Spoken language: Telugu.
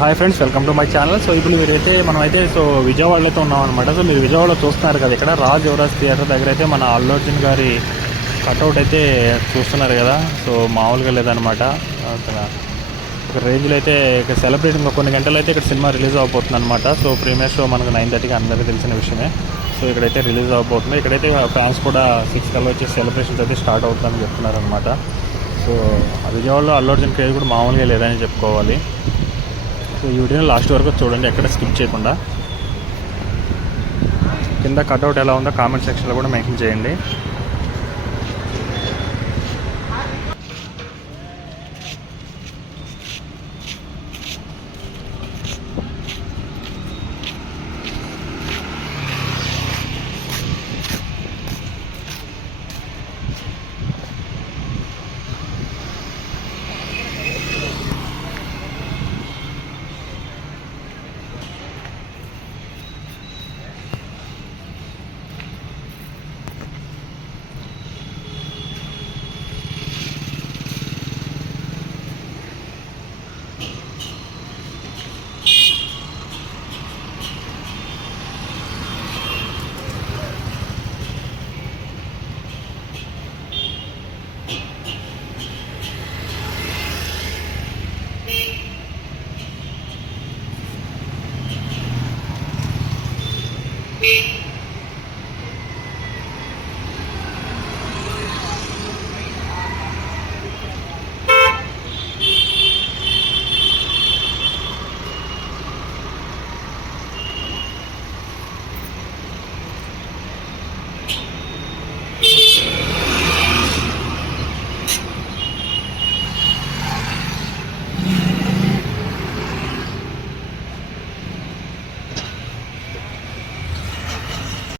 Hi friends, welcome to my channel. So ఇప్పుడు మనమైతే విజయవాడలో ఉన్నాం అనమాట. సో మీరు విజయవాడలో చూస్తున్నారు కదా, ఇక్కడ రాజ్ యువరాజ్ థియేటర్ దగ్గర అయితే మన అల్లు అర్జున్ గారి కట్అవుట్ అయితే చూస్తున్నారు కదా. సో మామూలుగా లేదనమాట, ఒక రేంజ్లో అయితే ఇక్కడ సెలబ్రేటింగ్ కొన్ని గంటలు అయితే ఇక్కడ సినిమా రిలీజ్ అవబోతుంది అనమాట. సో ప్రీమియర్ షో మనకు 9:30కి అందరికీ తెలిసిన విషయమే. సో ఇక్కడైతే రిలీజ్ అవబోతుంది. ఇక్కడైతే ఫ్యాన్స్ కూడా 6 కల్లా వచ్చి సెలబ్రేషన్స్ అయితే స్టార్ట్ అవుతుందని చెప్తున్నారు అనమాట. సో విజయవాడలో అల్లు అర్జున్ క్రేజ్ కూడా మామూలుగా లేదని చెప్పుకోవాలి. సో ఈ వీడియోని లాస్ట్ వరకు చూడండి, ఎక్కడ స్కిప్ చేయకుండా. కింద కట్అవుట్ ఎలా ఉందో కామెంట్ సెక్షన్లో కూడా మెన్షన్ చేయండి.